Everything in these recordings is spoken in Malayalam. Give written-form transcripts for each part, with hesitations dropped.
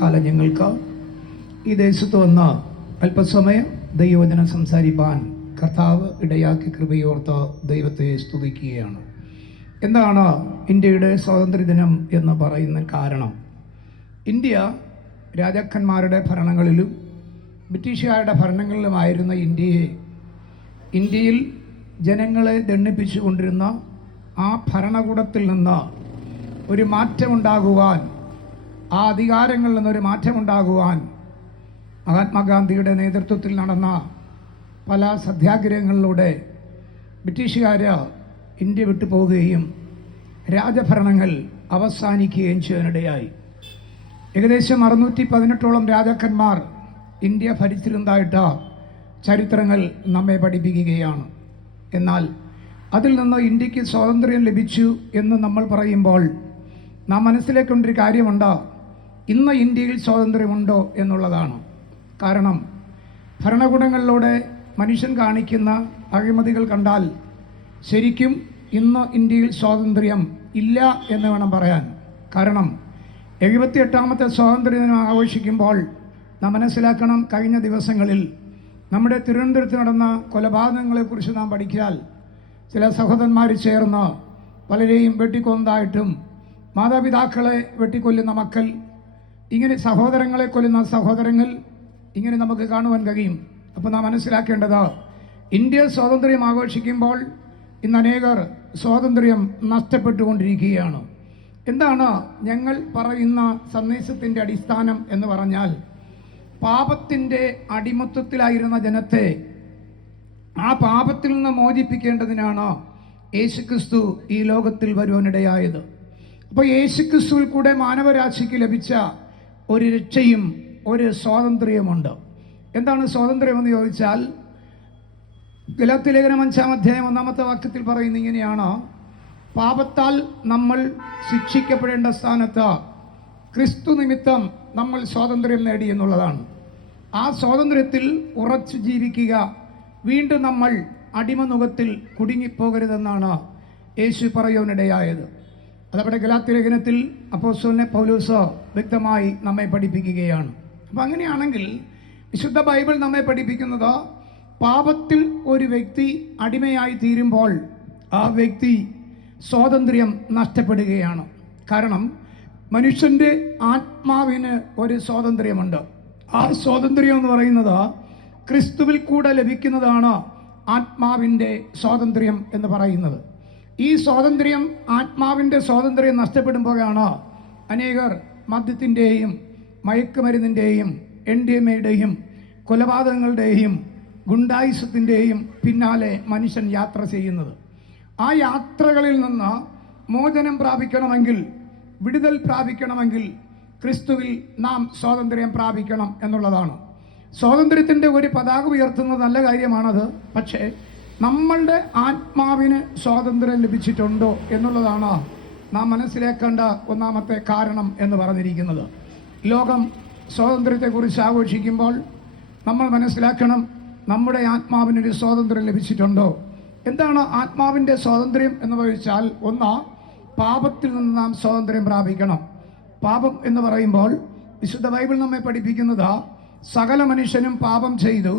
കാലം ഞങ്ങൾക്ക് ഈ ദേശത്ത് വന്ന് അല്പസമയം ദൈവവചനം സംസാരിപ്പാൻ കർത്താവ് ഇടയാക്കി കൃപയോർത്ത് ദൈവത്തെ സ്തുതിക്കുകയാണ്. എന്താണ് ഇന്ത്യയുടെ സ്വാതന്ത്ര്യദിനം എന്ന് പറയുന്ന കാരണം? ഇന്ത്യ രാജാക്കന്മാരുടെ ഭരണങ്ങളിലും ബ്രിട്ടീഷുകാരുടെ ഭരണങ്ങളിലുമായിരുന്ന ഇന്ത്യയിൽ ജനങ്ങളെ ദണ്ഡിപ്പിച്ചു കൊണ്ടിരുന്ന ആ ഭരണകൂടത്തിൽ നിന്ന് ഒരു മാറ്റമുണ്ടാകുവാൻ, ആ അധികാരങ്ങളിൽ നിന്നൊരു മാറ്റമുണ്ടാകുവാൻ മഹാത്മാഗാന്ധിയുടെ നേതൃത്വത്തിൽ നടന്ന പല സത്യാഗ്രഹങ്ങളിലൂടെ ബ്രിട്ടീഷുകാർ ഇന്ത്യ വിട്ടു പോവുകയും രാജഭരണങ്ങൾ അവസാനിക്കുകയും ചെയ്യാനിടയായി. ഏകദേശം 618ഓളം രാജാക്കന്മാർ ഇന്ത്യ ഭരിച്ചിരുന്നതായിട്ട് ചരിത്രങ്ങൾ നമ്മെ പഠിപ്പിക്കുകയാണ്. എന്നാൽ അതിൽ നിന്ന് ഇന്ത്യക്ക് സ്വാതന്ത്ര്യം ലഭിച്ചു എന്ന് നമ്മൾ പറയുമ്പോൾ നാം മനസ്സിലേക്കൊണ്ടൊരു കാര്യമുണ്ട്, ഇന്ന് ഇന്ത്യയിൽ സ്വാതന്ത്ര്യമുണ്ടോ എന്നുള്ളതാണ്. കാരണം ഭരണകൂടങ്ങളിലൂടെ മനുഷ്യൻ കാണിക്കുന്ന അഴിമതികൾ കണ്ടാൽ ശരിക്കും ഇന്ന് ഇന്ത്യയിൽ സ്വാതന്ത്ര്യം ഇല്ല എന്ന് വേണം പറയാൻ. കാരണം 78ാമത്തെ സ്വാതന്ത്ര്യദിനം ആഘോഷിക്കുമ്പോൾ നാം മനസ്സിലാക്കണം, കഴിഞ്ഞ ദിവസങ്ങളിൽ നമ്മുടെ തിരുവനന്തപുരത്ത് നടന്ന കൊലപാതകങ്ങളെക്കുറിച്ച് നാം പഠിച്ചാൽ ചില സഹോദരന്മാർ ചേർന്ന് പലരെയും വെട്ടിക്കൊന്നതായിട്ടും മാതാപിതാക്കളെ വെട്ടിക്കൊല്ലുന്ന മക്കൾ, ഇങ്ങനെ സഹോദരങ്ങളെ കൊല്ലുന്ന സഹോദരങ്ങൾ, ഇങ്ങനെ നമുക്ക് കാണുവാൻ കഴിയും. അപ്പോൾ നാം മനസ്സിലാക്കേണ്ടത്, ഇന്ത്യ സ്വാതന്ത്ര്യം ആഘോഷിക്കുമ്പോൾ ഇന്ന് അനേകർ സ്വാതന്ത്ര്യം നഷ്ടപ്പെട്ടുകൊണ്ടിരിക്കുകയാണ്. എന്താണ് ഞങ്ങൾ പറയുന്ന സന്ദേശത്തിൻ്റെ അടിസ്ഥാനം എന്ന് പറഞ്ഞാൽ, പാപത്തിൻ്റെ അടിമത്വത്തിലായിരുന്ന ജനത്തെ ആ പാപത്തിൽ നിന്ന് മോചിപ്പിക്കേണ്ടതിനാണ് യേശുക്രിസ്തു ഈ ലോകത്തിൽ വരുവാനിടയായത്. അപ്പോൾ യേശുക്രിസ്തുവിൽ കൂടെ മാനവരാശിക്ക് ലഭിച്ച ഒരു രക്ഷയും ഒരു സ്വാതന്ത്ര്യമുണ്ട്. എന്താണ് സ്വാതന്ത്ര്യമെന്ന് ചോദിച്ചാൽ, ഗലാത്യ ലേഖനം 5-ാം അധ്യായം 1-ാമത്തെ വാക്യത്തിൽ പറയുന്നത് ഇങ്ങനെയാണ്: പാപത്താൽ നമ്മൾ ശിക്ഷിക്കപ്പെടേണ്ട സ്ഥാനത്ത് ക്രിസ്തു നിമിത്തം നമ്മൾ സ്വാതന്ത്ര്യം നേടി എന്നുള്ളതാണ്. ആ സ്വാതന്ത്ര്യത്തിൽ ഉറച്ചു ജീവിക്കുക, വീണ്ടും നമ്മൾ അടിമനുഖത്തിൽ കുടുങ്ങിപ്പോകരുതെന്നാണ് യേശു പറയുവാനിടയായത്. അതവിടെ ഗലാത്യ ലേഖനത്തിൽ അപ്പോസ്തലൻ പൗലോസ് വ്യക്തമായി നമ്മെ പഠിപ്പിക്കുകയാണ്. അപ്പം അങ്ങനെയാണെങ്കിൽ വിശുദ്ധ ബൈബിൾ നമ്മെ പഠിപ്പിക്കുന്നത്, പാപത്തിൽ ഒരു വ്യക്തി അടിമയായി തീരുമ്പോൾ ആ വ്യക്തി സ്വാതന്ത്ര്യം നഷ്ടപ്പെടുകയാണ്. കാരണം മനുഷ്യൻ്റെ ആത്മാവിന് ഒരു സ്വാതന്ത്ര്യമുണ്ട്. ആ സ്വാതന്ത്ര്യം എന്ന് പറയുന്നത് ക്രിസ്തുവിൽ കൂടെ ലഭിക്കുന്നതാണ് ആത്മാവിൻ്റെ സ്വാതന്ത്ര്യം എന്ന് പറയുന്നത്. ഈ സ്വാതന്ത്ര്യം, ആത്മാവിൻ്റെ സ്വാതന്ത്ര്യം നഷ്ടപ്പെടുമ്പോഴാണ് അനേകർ മദ്യത്തിൻ്റെയും മയക്കുമരുന്നിൻ്റെയും NDMAയുടെയും കൊലപാതകങ്ങളുടെയും ഗുണ്ടായിസത്തിൻ്റെയും പിന്നാലെ മനുഷ്യൻ യാത്ര ചെയ്യുന്നത്. ആ യാത്രകളിൽ നിന്ന് മോചനം പ്രാപിക്കണമെങ്കിൽ, വിടുതൽ പ്രാപിക്കണമെങ്കിൽ ക്രിസ്തുവിൽ നാം സ്വാതന്ത്ര്യം പ്രാപിക്കണം എന്നുള്ളതാണ്. സ്വാതന്ത്ര്യത്തിൻ്റെ ഒരു പതാക ഉയർത്തുന്നത് നല്ല കാര്യമാണത്. പക്ഷേ നമ്മളുടെ ആത്മാവിന് സ്വാതന്ത്ര്യം ലഭിച്ചിട്ടുണ്ടോ എന്നുള്ളതാണ് നാം മനസ്സിലാക്കേണ്ട ഒന്നാമത്തെ കാരണം എന്ന് പറഞ്ഞിരിക്കുന്നത്. ലോകം സ്വാതന്ത്ര്യത്തെക്കുറിച്ച് ആഘോഷിക്കുമ്പോൾ നമ്മൾ മനസ്സിലാക്കണം, നമ്മുടെ ആത്മാവിനൊരു സ്വാതന്ത്ര്യം ലഭിച്ചിട്ടുണ്ടോ. എന്താണ് ആത്മാവിൻ്റെ സ്വാതന്ത്ര്യം എന്ന് ചോദിച്ചാൽ, ഒന്ന്, പാപത്തിൽ നിന്ന് നാം സ്വാതന്ത്ര്യം പ്രാപിക്കണം. പാപം എന്ന് പറയുമ്പോൾ വിശുദ്ധ ബൈബിൾ നമ്മെ പഠിപ്പിക്കുന്നത്, സകല മനുഷ്യനും പാപം ചെയ്തു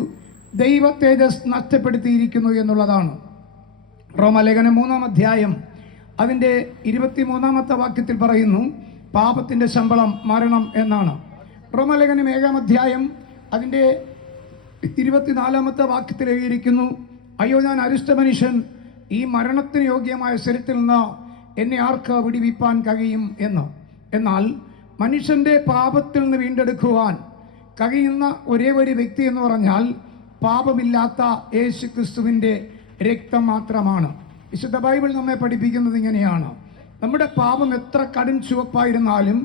ദൈവ തേജസ് നഷ്ടപ്പെടുത്തിയിരിക്കുന്നു എന്നുള്ളതാണ്. റോമാലേഖനം 3-ാം അധ്യായം അതിൻ്റെ 23-ാമത്തെ വാക്യത്തിൽ പറയുന്നു, പാപത്തിൻ്റെ ശമ്പളം മരണം എന്നാണ്. റോമാലേഖനം 7-ാം അധ്യായം അതിൻ്റെ 24-ാമത്തെ വാക്യത്തിൽ എഴുതിയിരിക്കുന്നു, അയ്യോ ഞാൻ അരിഷ്ട മനുഷ്യൻ, ഈ മരണത്തിന് യോഗ്യമായ ശരീരത്തിൽ നിന്ന് എന്നെ ആർക്ക് വിടിവിപ്പാൻ കഴിയും എന്ന്. എന്നാൽ മനുഷ്യൻ്റെ പാപത്തിൽ നിന്ന് വീണ്ടെടുക്കുവാൻ കഴിയുന്ന ഒരേ ഒരു വ്യക്തി എന്ന് പറഞ്ഞാൽ പാപമില്ലാത്ത യേശു ക്രിസ്തുവിൻ്റെ രക്തം മാത്രമാണ്. വിശുദ്ധ ബൈബിൾ നമ്മെ പഠിപ്പിക്കുന്നത് ഇങ്ങനെയാണ്, നമ്മുടെ പാപം എത്ര കടും ചുവപ്പായിരുന്നാലും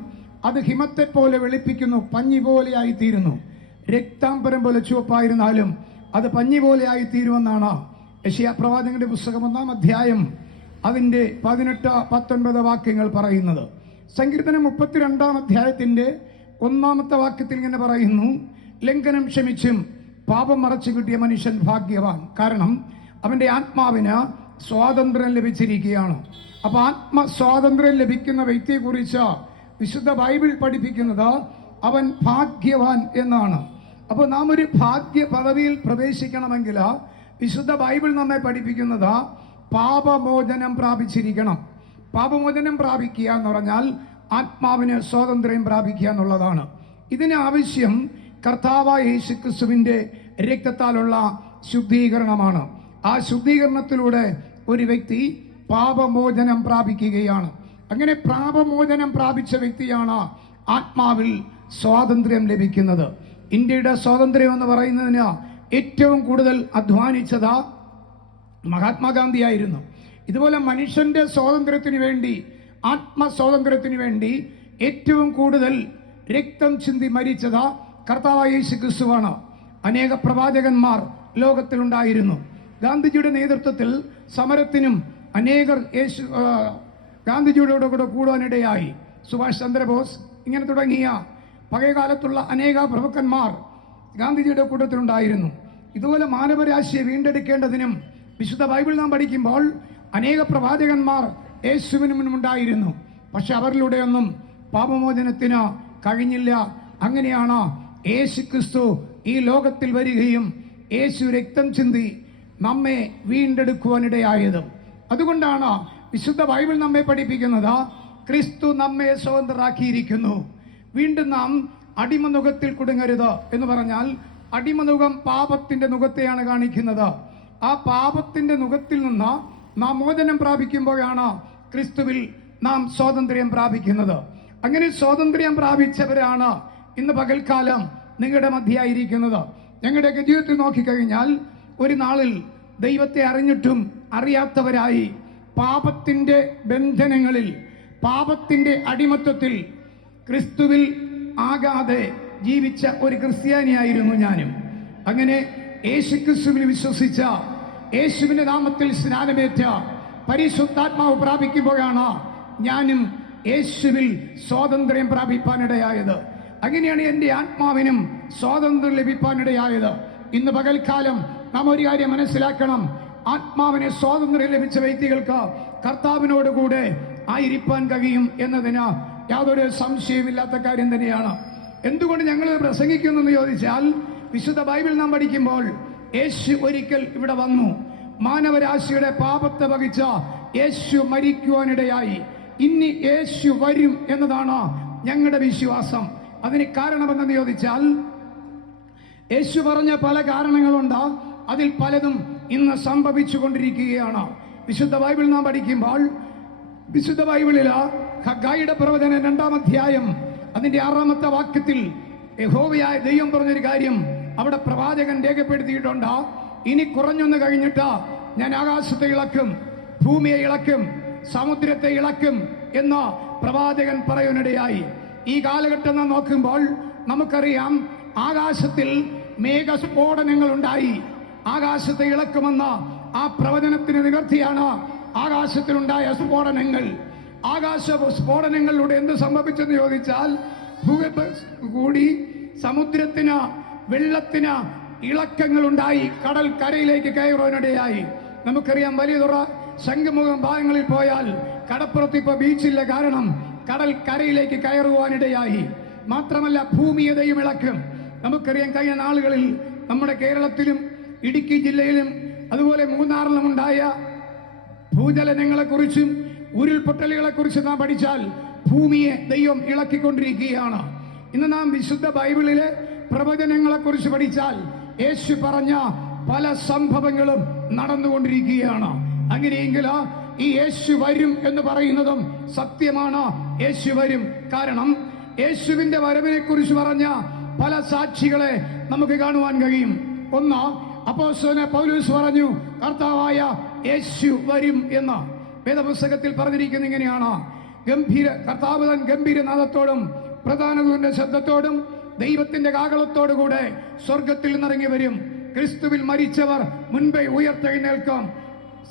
അത് ഹിമത്തെ പോലെ വെളുപ്പിക്കുന്നു, പഞ്ഞി പോലെയായി തീരുന്നു. രക്താംബരം പോലെ ചുവപ്പായിരുന്നാലും അത് പഞ്ഞി പോലെയായി തീരുമെന്നാണ് യെശയ്യാ പ്രവാചകന്റെ പുസ്തകം 1-ാം അധ്യായം അതിൻ്റെ 18-19 വാക്യങ്ങൾ പറയുന്നത്. സങ്കീർത്തനം 32-ാം അധ്യായത്തിൻ്റെ 1-ാമത്തെ വാക്യത്തിൽ ഇങ്ങനെ പറയുന്നു, ലംഘനം ക്ഷമിച്ചും പാപം മറച്ചു കിട്ടിയ മനുഷ്യൻ ഭാഗ്യവാൻ, കാരണം അവൻ്റെ ആത്മാവിന് സ്വാതന്ത്ര്യം ലഭിച്ചിരിക്കുകയാണ്. അപ്പോൾ ആത്മസ്വാതന്ത്ര്യം ലഭിക്കുന്ന വ്യക്തിയെക്കുറിച്ച് വിശുദ്ധ ബൈബിൾ പഠിപ്പിക്കുന്നത് അവൻ ഭാഗ്യവാൻ എന്നാണ്. അപ്പോൾ നാം ഒരു ഭാഗ്യ പദവിയിൽ പ്രവേശിക്കണമെങ്കിൽ വിശുദ്ധ ബൈബിൾ നമ്മെ പഠിപ്പിക്കുന്നത് പാപമോചനം പ്രാപിച്ചിരിക്കണം. പാപമോചനം പ്രാപിക്കുക എന്ന് പറഞ്ഞാൽ ആത്മാവിന് സ്വാതന്ത്ര്യം പ്രാപിക്കുക എന്നുള്ളതാണ്. ഇതിന് ആവശ്യം കർത്താവായ യേശുക്രിസ്തുവിന്റെ രക്തത്താലുള്ള ശുദ്ധീകരണമാണ്. ആ ശുദ്ധീകരണത്തിലൂടെ ഒരു വ്യക്തി പാപമോചനം പ്രാപിക്കുകയാണ്. അങ്ങനെ പാപമോചനം പ്രാപിച്ച വ്യക്തിയാണ് ആത്മാവിൽ സ്വാതന്ത്ര്യം ലഭിക്കുന്നത്. ഇന്ത്യയുടെ സ്വാതന്ത്ര്യം എന്ന് പറയുന്നതിന് ഏറ്റവും കൂടുതൽ അധ്വാനിച്ചത് മഹാത്മാഗാന്ധിയായിരുന്നു. ഇതുപോലെ മനുഷ്യന്റെ സ്വാതന്ത്ര്യത്തിന് വേണ്ടി, ആത്മസ്വാതന്ത്ര്യത്തിന് വേണ്ടി ഏറ്റവും കൂടുതൽ രക്തം ചിന്തി മരിച്ചത് കർത്താവായ യേശുക്രിസ്തുവാണ്. അനേക പ്രവാചകന്മാർ ലോകത്തിലുണ്ടായിരുന്നു. ഗാന്ധിജിയുടെ നേതൃത്വത്തിൽ സമരത്തിനും അനേകർ ഗാന്ധിജിയുടെ കൂടെ കൂടുവാനിടയായി. സുഭാഷ് ചന്ദ്രബോസ് ഇങ്ങനെ തുടങ്ങിയ പഴയകാലത്തുള്ള അനേക പ്രമുഖന്മാർ ഗാന്ധിജിയുടെ കൂട്ടത്തിലുണ്ടായിരുന്നു. ഇതുപോലെ മാനവരാശിയെ വീണ്ടെടുക്കേണ്ടതിനും വിശുദ്ധ ബൈബിൾ നാം പഠിക്കുമ്പോൾ അനേക പ്രവാചകന്മാർ യേശുവിന് മുൻപുണ്ടായിരുന്നു. പക്ഷെ അവരിലൂടെയൊന്നും പാപമോചനത്തിന് കഴിഞ്ഞില്ല. അങ്ങനെയാണ് യേശുക്രിസ്തു ഈ ലോകത്തിൽ വരികയും യേശു രക്തം ചിന്തി നമ്മെ വീണ്ടെടുക്കുവാനിടയായത്. അതുകൊണ്ടാണ് വിശുദ്ധ ബൈബിൾ നമ്മെ പഠിപ്പിക്കുന്നത് ക്രിസ്തു നമ്മെ സ്വതന്ത്രരാക്കിയിരിക്കുന്നു. വീണ്ടും നാം അടിമനുഖത്തിൽ കുടുങ്ങരുത് എന്ന് പറഞ്ഞാൽ, അടിമനുഖം പാപത്തിന്റെ നുഖത്തെയാണ് കാണിക്കുന്നത്. ആ പാപത്തിന്റെ നുഖത്തിൽ നിന്ന് നാം മോചനം പ്രാപിക്കുമ്പോഴാണ് ക്രിസ്തുവിൽ നാം സ്വാതന്ത്ര്യം പ്രാപിക്കുന്നത്. അങ്ങനെ സ്വാതന്ത്ര്യം പ്രാപിച്ചവരാണ് ഇന്ന് പകൽക്കാലം നിങ്ങളുടെ മധ്യയായിരിക്കുന്നത്. ഞങ്ങളുടെയൊക്കെ ജീവിതത്തിൽ നോക്കിക്കഴിഞ്ഞാൽ ഒരു നാളിൽ ദൈവത്തെ അറിഞ്ഞിട്ടും അറിയാത്തവരായി പാപത്തിന്റെ ബന്ധനങ്ങളിൽ, പാപത്തിന്റെ അടിമത്വത്തിൽ ക്രിസ്തുവിൽ ആകാതെ ജീവിച്ച ഒരു ക്രിസ്ത്യാനിയായിരുന്നു ഞാനും. അങ്ങനെ യേശുക്രിസ്തുവിൽ വിശ്വസിച്ച, യേശുവിന്റെ നാമത്തിൽ സ്നാനമേറ്റ, പരിശുദ്ധാത്മാവ് പ്രാപിക്കുമ്പോഴാണ് ഞാനും യേശുവിൽ സ്വാതന്ത്ര്യം പ്രാപിപ്പാനിടയായത്. അങ്ങനെയാണ് എൻ്റെ ആത്മാവിനും സ്വാതന്ത്ര്യം ലഭിക്കാനിടയായത്. ഇന്ന് പകൽക്കാലം നാം ഒരു കാര്യം മനസ്സിലാക്കണം. ആത്മാവിനെ സ്വാതന്ത്ര്യം ലഭിച്ച വ്യക്തികൾക്ക് കർത്താവിനോട് കൂടെ ആയിരിക്കാൻ കഴിയും എന്നതിന് യാതൊരു സംശയമില്ലാത്ത കാര്യം തന്നെയാണ്. എന്തുകൊണ്ട് ഞങ്ങൾ പ്രസംഗിക്കുന്നു എന്ന് ചോദിച്ചാൽ, വിശുദ്ധ ബൈബിൾ നാം പഠിക്കുമ്പോൾ യേശു ഒരിക്കൽ ഇവിടെ വന്നു. മാനവരാശിയുടെ പാപത്തെ വഹിച്ച യേശു മരിക്കുവാനിടയായി. ഇനി യേശു വരും എന്നതാണ് ഞങ്ങളുടെ വിശ്വാസം. അതിന് കാരണമെന്ന് ചോദിച്ചാൽ, യേശു പറഞ്ഞ പല കാരണങ്ങളുണ്ട്. അതിൽ പലതും ഇന്ന് സംഭവിച്ചു കൊണ്ടിരിക്കുകയാണ്. വിശുദ്ധ ബൈബിൾ നാം പഠിക്കുമ്പോൾ, വിശുദ്ധ ബൈബിളിൽ ഹഗ്ഗായിയുടെ പ്രവചനം 2-ാം അധ്യായം അതിന്റെ 6-ാമത്തെ വാക്യത്തിൽ യഹോവയായ ദൈവം പറഞ്ഞൊരു കാര്യം അവിടെ പ്രവാചകൻ രേഖപ്പെടുത്തിയിട്ടുണ്ട്. ഇനി കുറഞ്ഞൊന്ന് കഴിഞ്ഞിട്ട് ഞാൻ ആകാശത്തെ ഇളക്കും, ഭൂമിയെ ഇളക്കും, സമുദ്രത്തെ ഇളക്കും എന്ന് പ്രവാചകൻ പറയുന്നിടയായി. ഈ കാലഘട്ടം നാം നോക്കുമ്പോൾ നമുക്കറിയാം, ആകാശത്തിൽ മേഘസ്ഫോടനങ്ങൾ ഉണ്ടായി. ആകാശത്തെ ഇളക്കുമെന്ന ആ പ്രവചനത്തിന് നിവർത്തിയാണ് ആകാശത്തിലുണ്ടായ സ്ഫോടനങ്ങൾ. ആകാശ സ്ഫോടനങ്ങളിലൂടെ എന്ത് സംഭവിച്ചെന്ന് ചോദിച്ചാൽ, ഭൂഗർഭം കൂടി സമുദ്രത്തിന്, വെള്ളത്തിന് ഇളക്കങ്ങൾ ഉണ്ടായി. കടൽ കരയിലേക്ക് കയറുവാനിടയായി. നമുക്കറിയാം, വലിയ തുറ, ശംഖുമുഖം ഭാഗങ്ങളിൽ പോയാൽ കടപ്പുറത്ത് ഇപ്പൊ ബീച്ചില്ല. കാരണം കടൽ കരയിലേക്ക് കയറുവാനിടയായി. മാത്രമല്ല, ഭൂമിയതയും ഇളക്കും. നമുക്കറിയാം, കഴിഞ്ഞ നാളുകളിൽ നമ്മുടെ കേരളത്തിലും ഇടുക്കി ജില്ലയിലും അതുപോലെ മൂന്നാറിലും ഉണ്ടായ ഭൂചലനങ്ങളെക്കുറിച്ചും ഉരുൾപൊട്ടലുകളെക്കുറിച്ച് നാം പഠിച്ചാൽ ഭൂമിയെ ദൈവം ഇളക്കിക്കൊണ്ടിരിക്കുകയാണ്. ഇന്ന് നാം വിശുദ്ധ ബൈബിളിലെ പ്രവചനങ്ങളെക്കുറിച്ച് പഠിച്ചാൽ യേശു പറഞ്ഞ പല സംഭവങ്ങളും നടന്നുകൊണ്ടിരിക്കുകയാണ്. അങ്ങനെയെങ്കിൽ ഈ യേശു വരും എന്ന് പറയുന്നതും സത്യമാണ്. യേശു വരും. കാരണം യേശുവിന്റെ വരവിനെ കുറിച്ച് പറഞ്ഞ പല സാക്ഷികളെ നമുക്ക് കാണുവാൻ കഴിയും. ഒന്ന്, അപ്പോസ്തലനായ പൗലോസ് പറഞ്ഞു, കർത്താവായ യേശു വരും എന്ന്. വേദപുസ്തകത്തിൽ പറഞ്ഞിരിക്കുന്നത് ഇങ്ങനെയാണ്: കർത്താവ് തൻ ഗംഭീരനാദത്തോടും പ്രധാന ദൂതന്റെ ശബ്ദത്തോടും ദൈവത്തിന്റെ കാഹളത്തോടുകൂടെ സ്വർഗത്തിൽ നിന്നിറങ്ങി വരും. ക്രിസ്തുവിൽ മരിച്ചവർ മുൻപേ ഉയർത്തെഴുന്നേൽക്കും.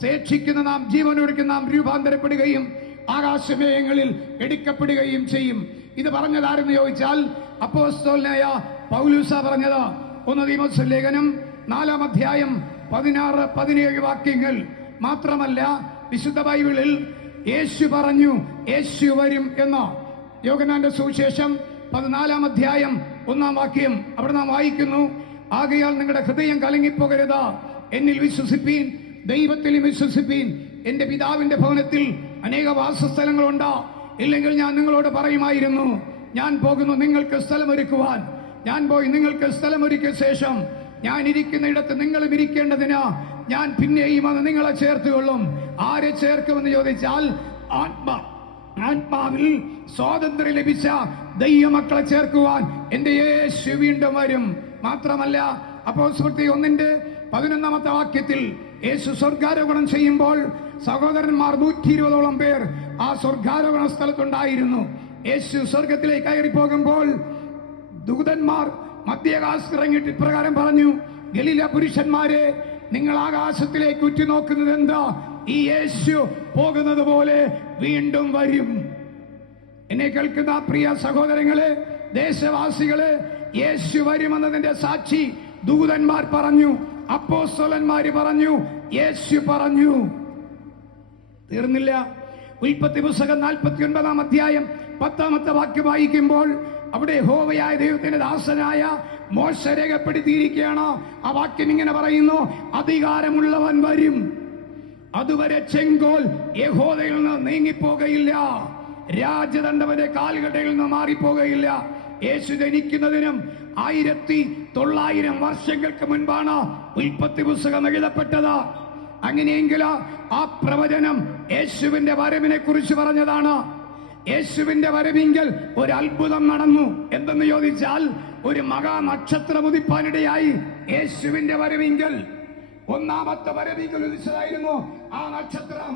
ശേഷിക്കുന്ന നാം, ജീവനൊടുക്കുന്ന നാം രൂപാന്തരപ്പെടുകയും ആകാശമേഘങ്ങളിൽ എടുക്കപ്പെടുകയും ചെയ്യും. ഇത് പറഞ്ഞതാരെന്ന് ചോദിച്ചാൽ അപ്പോസ്തലനായ പൗലോസാ പറഞ്ഞത്. 1 തീമോഥെയോസ് ലേഖനം 4-ാം അധ്യായം 16-17 വാക്യങ്ങൾ. മാത്രമല്ല, വിശുദ്ധ ബൈബിളിൽ യേശു പറഞ്ഞു യേശു വരും എന്ന്. യോഹന്നാന്റെ സുവിശേഷം 14 അധ്യായം 1 വാക്യം. അവിടെ നാം വായിക്കുന്നു, ആകയാൽ നിങ്ങളുടെ ഹൃദയം കലങ്ങിപ്പോകരുത്, എന്നിൽ വിശ്വസിപ്പീൻ, ദൈവത്തിൽ വിശ്വസിപ്പീൻ. എന്റെ പിതാവിന്റെ ഭവനത്തിൽ അനേക വാസസ്ഥലങ്ങളുണ്ട്. ഇല്ലെങ്കിൽ ഞാൻ നിങ്ങളോട് പറയുമായിരുന്നു, ഞാൻ പോകുന്നു നിങ്ങൾക്ക് സ്ഥലമൊരുക്കുവാൻ. ഞാൻ പോയി നിങ്ങൾക്ക് സ്ഥലമൊരുക്കിയ ശേഷം ഞാൻ ഇരിക്കുന്ന ഇടത്ത് നിങ്ങളും ഇരിക്കേണ്ടതിന് ഞാൻ പിന്നെയും അത് നിങ്ങളെ ചേർത്തുകൊള്ളും. ആരെ ചേർക്കുമെന്ന് ചോദിച്ചാൽ ആത്മാവിൽ സ്വാതന്ത്ര്യം ലഭിച്ച ദൈവമക്കളെ ചേർക്കുവാൻ എന്റെ യേശു വീണ്ടും വരും. മാത്രമല്ല, അപ്പോസ്തലപ്രവൃത്തി 1:11 വാക്യത്തിൽ യേശു സ്വർഗാരോഹണം ചെയ്യുമ്പോൾ സഹോദരന്മാർ 120ഓളം പേർ ആ സ്വർഗാരോഹണ സ്ഥലത്തുണ്ടായിരുന്നു. യേശു സ്വർഗത്തിലേക്ക് കയറി പോകുമ്പോൾ ദൂതന്മാർ മധ്യാകാശത്ത് ഇറങ്ങിയിട്ട് ഇപ്രകാരം പറഞ്ഞു, ഗലീല പുരുഷന്മാരെ, നിങ്ങൾ ആകാശത്തിലേക്ക് ഉറ്റുനോക്കുന്നത് എന്താ? ഈ യേശു പോകുന്നത് പോലെ വീണ്ടും വരും. എന്നെ കേൾക്കുന്ന പ്രിയ സഹോദരങ്ങളെ, ദേശവാസികളെ, യേശു വരുമെന്നതിന്റെ സാക്ഷി ദൂതന്മാർ പറഞ്ഞു, അപ്പോസ്തലന്മാര് പറഞ്ഞു, യേശു പറഞ്ഞു. തീർന്നില്ല. ഉൽപ്പത്തി പുസ്തകം 49 അധ്യായം 10 വാക്യം വായിക്കുമ്പോൾ അവിടെ യഹോവയായ ദൈവത്തിന്റെ ദാസനായ മോശ രേഖപ്പെടുത്തിയിരിക്കുകയാണ്. ആ വാക്യം ഇങ്ങനെ പറയുന്നു, അധികാരമുള്ളവൻ വരും, അതുവരെ ചെങ്കോൽ യഹോവയിൽ നിന്ന് നീങ്ങിപ്പോകയില്ല, രാജദണ്ഡവന്റെ കാൽകടയിൽ നിന്ന് മാറിപ്പോകയില്ല. യേശു ജനിക്കുന്നതിനും 1900 വർഷങ്ങൾക്ക് മുൻപാണ് ഉൽപ്പത്തി പുസ്തകം എഴുതപ്പെട്ടത്. അങ്ങനെയെങ്കിൽ ആ പ്രവചനം യേശുവിന്റെ വരവിനെ കുറിച്ച് പറഞ്ഞതാണ്. യേശുവിന്റെ വരവിങ്കൽ ഒരു അത്ഭുതം നടന്നു. എന്തെന്ന് ചോദിച്ചാൽ, ഒരു മഹാനക്ഷത്രം ഉദിപ്പാനിടയായി. യേശുവിന്റെ വരവിങ്കൽ ഒന്നാമത്തെ വരവിങ്കൽ ഉദിച്ചതായിരുന്നു ആ നക്ഷത്രം.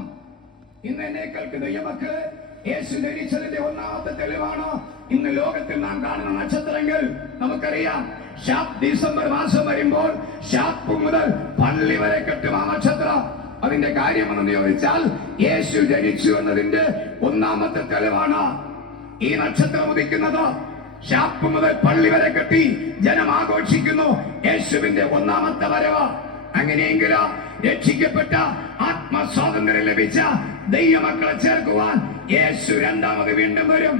ഇന്ന് എന്നെ കേൾക്കുന്ന ദൈവമക്കളെ, യേശു ജനിച്ചതിന്റെ ഒന്നാമത്തെ തെളിവാണ് ഇന്ന് ലോകത്തിൽ നാം കാണുന്ന നക്ഷത്രങ്ങൾ. നമുക്കറിയാം, ഡിസംബർ മാസം വരുമ്പോൾ ഷാപ്പ് മുതൽ പള്ളി വരെ കെട്ടും ആ നക്ഷത്രം. അതിന്റെ കാര്യമെന്ന് ചോദിച്ചാൽ, യേശു ജനിച്ചു എന്നതിന്റെ ഒന്നാമത്തെ തെളിവാണ് ഈ നക്ഷത്രം ഉദിക്കുന്നത്. ഷാപ്പ് മുതൽ പള്ളി വരെ കെട്ടി ജനം ആഘോഷിക്കുന്നു യേശുവിന്റെ ഒന്നാമത്തെ വരവ്. അങ്ങനെയെങ്കിൽ രക്ഷിക്കപ്പെട്ട ആത്മസ്വാതന്ത്ര്യം ലഭിച്ച ദൈവമക്കളെ ചേർക്കുവാൻ യേശു രണ്ടാമത് വീണ്ടും വരും.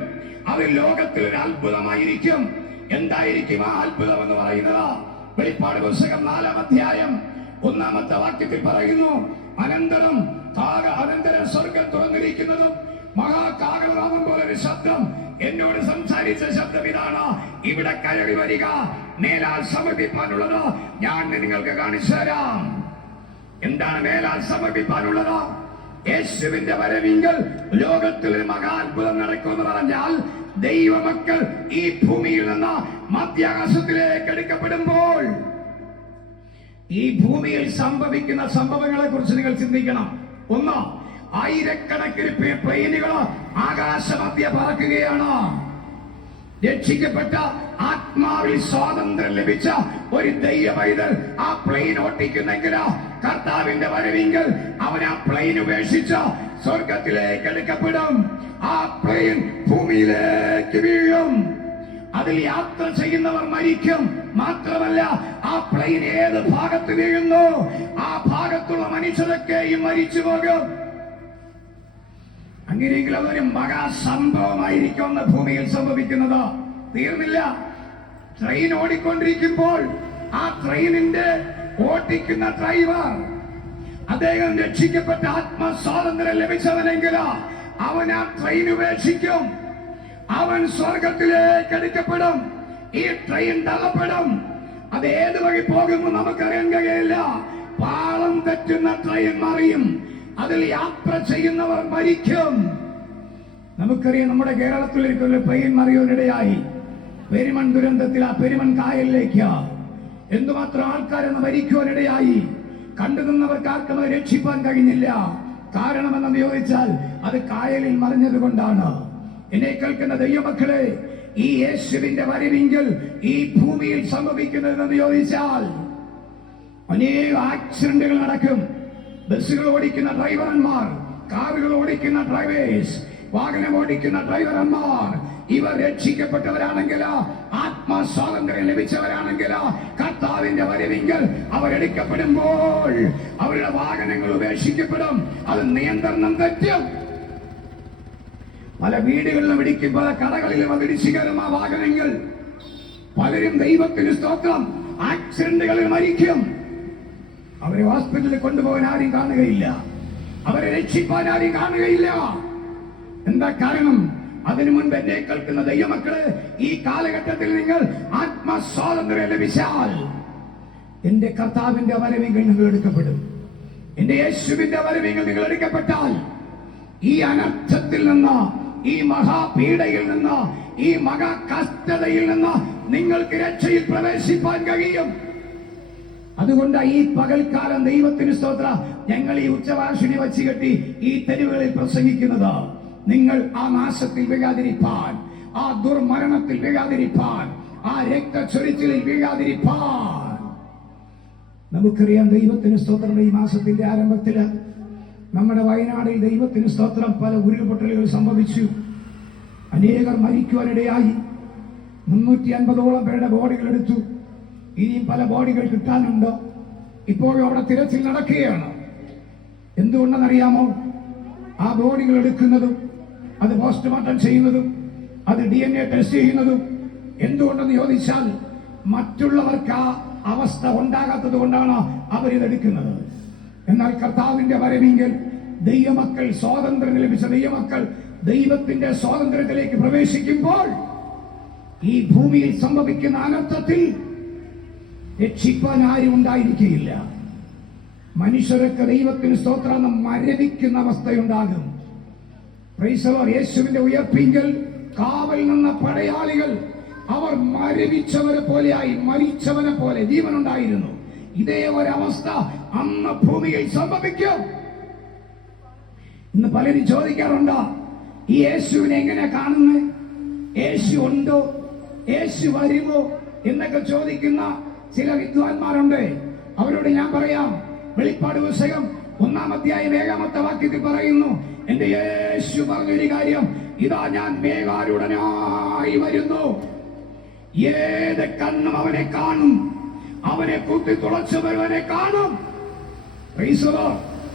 അത് ലോകത്തിൽ ഒരു അത്ഭുതമായിരിക്കും. എന്തായിരിക്കും ആ അത്ഭുതം എന്ന് പറയുന്നത്? വെളിപ്പാട് പുസ്തകം 4 അധ്യായം 1 വാക്യത്തിൽ പറയുന്നു, അനന്തരം സ്വർഗം തുറന്നിരിക്കുന്നതും മഹാകാഹളനാദം പോലെ ഒരു ശബ്ദം എന്നോട് സംസാരിച്ച ശബ്ദം ഇതാണ്, ഇവിടെ കയറി വരിക, മേലാൽ സമർപ്പിപ്പാനുള്ളത് ഞാൻ നിങ്ങൾക്ക് കാണിച്ചു തരാം. എന്താണ് മേലാൽ സമർപ്പിപ്പാനുള്ളത്? യേശുവിന്റെ വരവിങ്കൽ ലോകത്തിൽ ഒരു മഹാത്ഭുതം നടക്കുമെന്ന് പറഞ്ഞാൽ, ദൈവമക്കൾ ഈ ഭൂമിയിൽ നിന്ന് മധ്യാകാശത്തിലേക്ക് എടുക്കപ്പെടുമ്പോൾ ഈ ഭൂമിയിൽ സംഭവിക്കുന്ന സംഭവങ്ങളെ കുറിച്ച് നിങ്ങൾ ചിന്തിക്കണം. ഒന്ന്, ആയിരക്കണക്കിന് പ്ലെയിനുകൾ ആകാശമധ്യ പറക്കുകയാണ്. രക്ഷിക്കപ്പെട്ട ആത്മാവിൽ സ്വാതന്ത്ര്യം ലഭിച്ച ഒരു ദൈവപൈതൽ ആ പ്ലെയിൻ ഓട്ടിക്കുന്നെങ്കിൽ കർത്താവിന്റെ വരവിങ്കൽ അവൻ ആ പ്ലെയിൻ ഉപേക്ഷിച്ച് സ്വർഗത്തിലേക്ക് എടുക്കപ്പെടും. ആ പ്ലെയിൻ ഭൂമിയിലേക്ക് വീഴും. അതിൽ യാത്ര ചെയ്യുന്നവർ മരിക്കും. മാത്രമല്ല, ആ പ്ലെയിൻ ഏത് ഭാഗത്ത് വീഴുന്നു ആ ഭാഗത്തുള്ള മനുഷ്യരൊക്കെയും മരിച്ചു പോകും. അങ്ങനെയെങ്കിൽ അതൊരു മഹാസംഭവമായിരിക്കും ഭൂമിയിൽ സംഭവിക്കുന്നത്. തീർന്നില്ല. ട്രെയിൻ ഓടിക്കൊണ്ടിരിക്കുമ്പോൾ ആ ട്രെയിനിന്റെ ഓടിക്കുന്ന ഡ്രൈവർ, അദ്ദേഹം രക്ഷിക്കപ്പെട്ട ആത്മസ്വാതന്ത്ര്യം ലഭിച്ചവനെങ്കിൽ അവൻ ആ ട്രെയിൻ ഉപേക്ഷിക്കും. അവൻ സ്വർഗത്തിലേക്ക് എടുക്കപ്പെടും. ഈ ട്രെയിൻ തള്ളപ്പെടും. അത് ഏത് വഴി പോകുമെന്ന് നമുക്കറിയാൻ കഴിയില്ല. പാളം തെറ്റുന്ന ട്രെയിൻ മറിയും. അതിൽ യാത്ര ചെയ്യുന്നവർ മരിക്കും. നമുക്കറിയാം, നമ്മുടെ കേരളത്തിലേക്ക് ട്രെയിൻ മറിയാനിടയായി. പെരുമൺ ദുരന്തത്തിൽ ആ പെരുമൺ കായലിലേക്ക് എന്തുമാത്രം ആൾക്കാരെന്ന് മരിക്കുവാനിടയായി. കണ്ടു നിന്നവർക്ക് ആർക്കും അത് രക്ഷിപ്പാൻ കഴിഞ്ഞില്ല. കാരണമെന്ന് ചോദിച്ചാൽ അത് കായലിൽ മറിഞ്ഞത് കൊണ്ടാണ്. എന്നെ കേൾക്കുന്ന ദൈവമക്കളെ, ഈ യേശുവിന്റെ വരവിങ്കൽ ഈ ഭൂമിയിൽ സംഭവിക്കുന്നതെന്ന് ചോദിച്ചാൽ അനേക ആക്സിഡന്റുകൾ നടക്കും. ബസ്സുകൾ ഓടിക്കുന്ന ഡ്രൈവർമാർ, കാറുകൾ ഓടിക്കുന്ന ഡ്രൈവേഴ്സ്, വാഹനം ഓടിക്കുന്ന ഡ്രൈവർമാർ, ഇവർ രക്ഷിക്കപ്പെട്ടവരാണെങ്കിൽ, ആത്മസ്വാതന്ത്ര്യം ലഭിച്ചവരാണെങ്കിൽ, കർത്താവിന്റെ വരവിങ്കൽ അവരെടുക്കപ്പെടുമ്പോൾ അവരുടെ വാഹനങ്ങൾ ഉപേക്ഷിക്കപ്പെടും. അത് നിയന്ത്രണം തെറ്റും. പല വീടുകളിലും ഇടിക്കും, പല കടകളിലും അത് ഇടിച്ചു കയറും ആ വാഹനങ്ങൾ. പലരും ദൈവത്തിന് സ്തോത്രം ആക്സിഡന്റുകളിൽ മരിക്കും. അവരെ ഹോസ്പിറ്റലിൽ കൊണ്ടുപോകാൻ ആരും കാണുകയില്ല, അവരെ രക്ഷിക്കാൻ ആരും കാണുകയില്ല. എന്താ കാരണം? അതിനു മുൻപ് എന്നെ കേൾക്കുന്ന ദൈവമക്കള്, ഈ കാലഘട്ടത്തിൽ നിങ്ങൾ ആത്മസ്വാതന്ത്ര്യം ലഭിച്ചാൽ എന്റെ കർത്താവിന്റെ വരവെങ്കിൽ നിങ്ങൾ എടുക്കപ്പെടും. എന്റെ യേശുവിന്റെ വരവെങ്കിൽ നിങ്ങൾ എടുക്കപ്പെട്ടാൽ ഈ അനർത്ഥത്തിൽ നിന്ന്, ഈ മഹാപീഡയിൽ നിന്ന്, ഈ മഹാ കഷ്ടതയിൽ നിന്ന് നിങ്ങൾക്ക് രക്ഷയിൽ പ്രവേശിപ്പാൻ കഴിയും. അതുകൊണ്ട് ഈ പകൽക്കാലം ദൈവത്തിന് സ്തോത്രം, ഞങ്ങൾ ഈ ഉച്ചവാർഷിണി വച്ച് കെട്ടി ഈ തെരുവുകളിൽ പ്രസംഗിക്കുന്നത് നിങ്ങൾ ആ നാശത്തിൽ വീഴാതിരിപ്പാൻ, ആ ദുർമരണത്തിൽ വീഴാതിരിപ്പാൻ, ആ രക്തച്ചൊരിച്ചിലിൽ വീഴാതിരിപ്പാൻ. നമുക്കറിയാം ദൈവത്തിന് സ്തോത്രം, ഈ മാസത്തിന്റെ ആരംഭത്തില് നമ്മുടെ വയനാടിൽ ദൈവത്തിന് സ്തോത്രം പല ഉരുൾപൊട്ടലുകൾ സംഭവിച്ചു. അനേകർ മരിക്കുവാനിടയായി. 350ഓളം പേരുടെ ബോഡികൾ എടുത്തു. ഇനിയും പല ബോഡികൾ കിട്ടാനുണ്ട്. ഇപ്പോഴും അവിടെ തിരച്ചിൽ നടക്കുകയാണ്. എന്തുകൊണ്ടെന്നറിയാമോ? ആ ബോഡികൾ എടുക്കുന്നതും അത് പോസ്റ്റ്മോർട്ടം ചെയ്യുന്നതും അത് DNA ടെസ്റ്റ് ചെയ്യുന്നതും എന്തുകൊണ്ടെന്ന് ചോദിച്ചാൽ മറ്റുള്ളവർക്ക് ആ അവസ്ഥ ഉണ്ടാകാത്തത് കൊണ്ടാണ് അവരിതെടുക്കുന്നത്. എന്നാൽ കർത്താവിന്റെ വരവെങ്കിൽ ദൈവമക്കൾ, സ്വാതന്ത്ര്യം ലഭിച്ച ദൈവമക്കൾ ദൈവത്തിന്റെ സ്വാതന്ത്ര്യത്തിലേക്ക് പ്രവേശിക്കുമ്പോൾ ഈ ഭൂമിയിൽ സംഭവിക്കുന്ന അനർത്ഥത്തിൽ രക്ഷിപ്പാൻ ആരും ഉണ്ടായിരിക്കുകയില്ല. മനുഷ്യരൊക്കെ ദൈവത്തിന് സ്തോത്രം മരവിക്കുന്ന അവസ്ഥയുണ്ടാകും. Praise the lord. യേശുവിന്റെ ഉയർപ്പിങ്കൽ കാവൽ നിന്ന പടയാളികൾ അവർ മരവിച്ചവരെ പോലെയായി, മരിച്ചവനെ പോലെ ജീവനുണ്ടായിരുന്നു. ഇതേ ഒരവസ്ഥ അന്ന് ഭൂമിയിൽ സംഭവിക്കും. ഇന്ന് പലരും ചോദിക്കാറുണ്ട്, ഈ യേശുവിനെ എങ്ങനെ കാണുന്നത്? യേശു ഉണ്ടോ? യേശു വരുമോ? എന്നൊക്കെ ചോദിക്കുന്ന ചില വിദ്വാൻമാരുണ്ട്. അവരോട് ഞാൻ പറയാം, വെളിപ്പാട് പുസ്തകം 1-ാം അധ്യായം 7-ാമത്തെ വാക്യത്തിൽ പറയുന്നു, എന്റെ യേശു പറഞ്ഞൊരു കാര്യം, ഇതാ ഞാൻ മേഘാരൂഢനായി വരുന്നു, ഏത് കണ്ണും അവനെ കാണും, അവനെ കുത്തി തുളച്ചവനെ കാണും.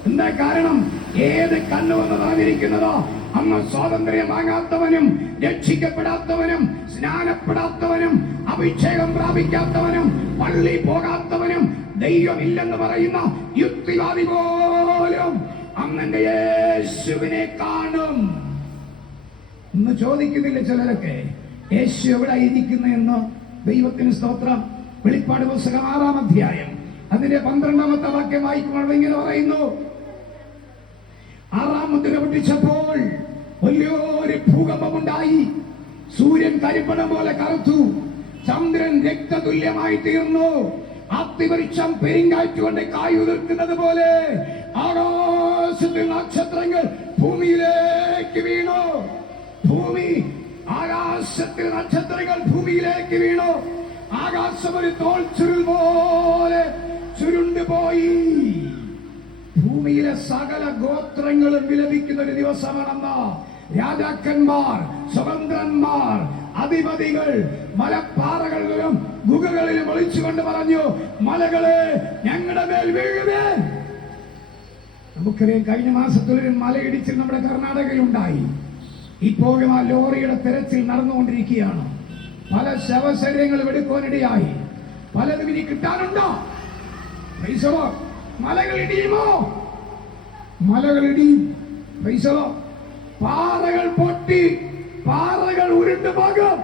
എന്താ കാരണം? ഏത് കണ്ണുവെന്ന് പറഞ്ഞിരിക്കുന്നതോ അന്ന് സ്വാതന്ത്ര്യം വാങ്ങാത്തവനും, രക്ഷിക്കപ്പെടാത്തവനും, സ്നാനപ്പെടാത്തവനും, അഭിഷേകം പ്രാപിക്കാത്തവനും, പള്ളി പോകാത്തവനും, ദൈവമില്ലെന്ന് പറയുന്ന യുക്തിവാദി പോലും അന്നെന്റെ യേശുവിനെ കാണും. ഇന്ന് ചോദിക്കുന്നില്ല ചിലരൊക്കെ, യേശു എവിടെ ഇരിക്കുന്നു? ദൈവത്തിന് സ്തോത്രം. വെളിപ്പാട് പുസ്തകം 6-ാം അധ്യായം അതിന്റെ 12-ാമത്തെ വാക്യം വായിക്കുമ്പോൾ ഇങ്ങനെ പറയുന്നു, 6-ാം മുദ്ര പൊട്ടിച്ചപ്പോൾ വലിയൊരു ഭൂകമ്പമുണ്ടായി. സൂര്യൻ കരിപ്പടം പോലെ കറുത്തു, ചന്ദ്രൻ രക്തതുല്യമായി തീർന്നു, അത്തിവൃക്ഷം പെരുങ്കാറ്റുകൊണ്ട് കായുതിർക്കുന്നത് പോലെ ആകാശത്തിൽ നക്ഷത്രങ്ങൾ ഭൂമിയിലേക്ക് വീണു. ഭൂമി, ആകാശത്തിൽ നക്ഷത്രങ്ങൾ ഭൂമിയിലേക്ക് വീണു. ആകാശം ഒരു തോൾ ചുരുൾ പോലെ ചുരുണ്ടുപോയി. ഭൂമിയിലെ സകല ഗോത്രങ്ങളും വിലപിക്കുന്ന ഒരു ദിവസമാണെന്ന് രാജാക്കന്മാർ, സ്വതന്ത്രന്മാർ, അധിപതികൾ മലപ്പാറകളിലും ഗുഹകളിലും ഒളിച്ചുകൊണ്ട് പറഞ്ഞു, മലകളെ ഞങ്ങളുടെ മേൽ വീഴുവേ. നമുക്കറിയാം, കഴിഞ്ഞ മാസത്തിൽ ഒരു മലയിടിച്ചിൽ നമ്മുടെ കർണാടകയിലുണ്ടായി. ഇപ്പോഴും ആ ലോറിയുടെ തെരച്ചിൽ നടന്നുകൊണ്ടിരിക്കുകയാണ്. പല ശവശരീരങ്ങളും എടുക്കാനിടയായി. പലതും ഇനി കിട്ടാനുണ്ടോ? മലകൾ ഇടിയുമോ? മലകൾ ഇടിയും. പാറകൾ പൊട്ടി, പാറകൾ ഉരുണ്ടുപോകും.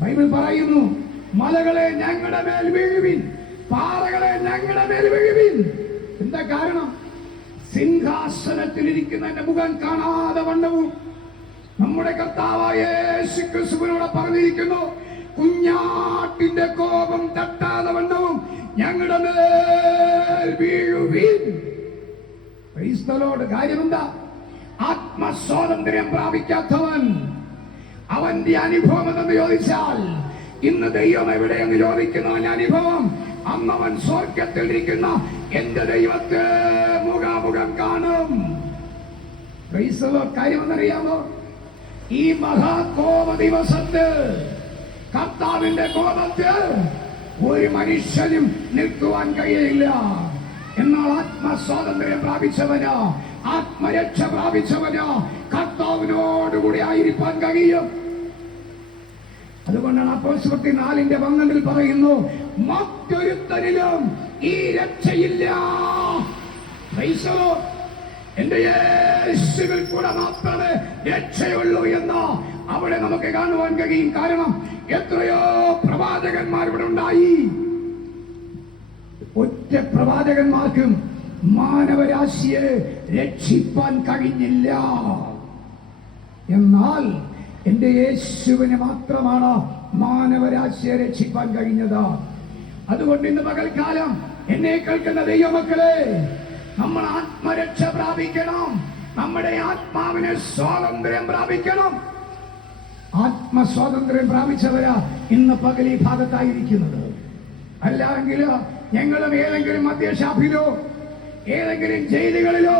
ബൈബിൾ പറയുന്നു, മലകളെ ഞങ്ങളുടെ മേൽ വീഴുവിൻ, പാറകളെ ഞങ്ങളുടെ മേൽ വീഴുവിൻ. എന്താ കാരണം? സിംഹാസനത്തിലിരിക്കുന്നതിന്റെ മുഖം കാണാതെ വണ്ണവും നമ്മുടെ കർത്താവായ യേശുക്രിസ്തുവിനോട് പറഞ്ഞിരിക്കുന്നു, കുഞ്ഞാട്ടിന്റെ കോപം തട്ടാതെ വണ്ണവും ഞങ്ങളുടെ മേൽ വീഴുവിൻ. Praise the lord. കാര്യമെന്താ? ആത്മസ്വാതന്ത്ര്യം പ്രാപിക്കാത്തവൻ അവന്റെ അനുഭവം എന്തെന്ന് ചോദിച്ചാൽ, ഇന്ന് ദൈവം എവിടെയെന്ന് ചോദിക്കുന്നവന്റെ അനുഭവം, അന്നവൻ സ്വർഗത്തിൽ ഇരിക്കുന്ന എന്റെ ദൈവത്തെ മുഖാമുഖം കാണും. Praise the lord. കാര്യമെന്നറിയാമോ? ഈ മഹാകോപ ദിവസത്തിൽ, കർത്താവിന്റെ കോപത്തിൽ ഒരു മനുഷ്യനും നിൽക്കുവാൻ കഴിയില്ല. എന്നാൽ ആത്മസ്വാതന്ത്ര്യം പ്രാപിച്ചവന്, ആത്മരക്ഷ പ്രാപിച്ചവന്, കർത്താവിനോടുകൂടി ആയിരിക്കാൻ കഴിയും. അതുകൊണ്ടാണ് അപ്പോസ്തലർ 4:12 പറയുന്നു, മറ്റൊരുത്തരിലും ഈ രക്ഷയില്ല. Price the Lord. എന്റെ യേശുവിൽ കൂടെ മാത്രമേ രക്ഷയുള്ളൂ എന്ന് അവിടെ നമുക്ക് കാണുവാൻ കഴിയും. കാരണം എത്രയോ പ്രവാചകന്മാർ ഇവിടെ ഉണ്ടായി. ഒറ്റ പ്രവാചകന്മാർക്കും മാനവരാശിയെ രക്ഷിപ്പാൻ കഴിഞ്ഞില്ല. എന്നാൽ എന്റെ യേശുവിനെ മാത്രമാണ് മാനവരാശിയെ രക്ഷിപ്പാൻ കഴിഞ്ഞത്. അതുകൊണ്ട് ഇന്ന് പകൽക്കാലം എന്നെ കേൾക്കുന്ന ദൈവമക്കളെ, നമ്മൾ ആത്മരക്ഷ പ്രാപിക്കണം. നമ്മുടെ ആത്മാവിനെ സ്വാതന്ത്ര്യം പ്രാപിക്കണം. ആത്മസ്വാതന്ത്ര്യം പ്രാപിച്ചവരാ ഇന്ന് പകൽ ഈ ഭാഗത്തായിരിക്കുന്നത്. അല്ലെങ്കിൽ ഞങ്ങളും ഏതെങ്കിലും മദ്യഷാപ്പിലോ ഏതെങ്കിലും ജയിലുകളിലോ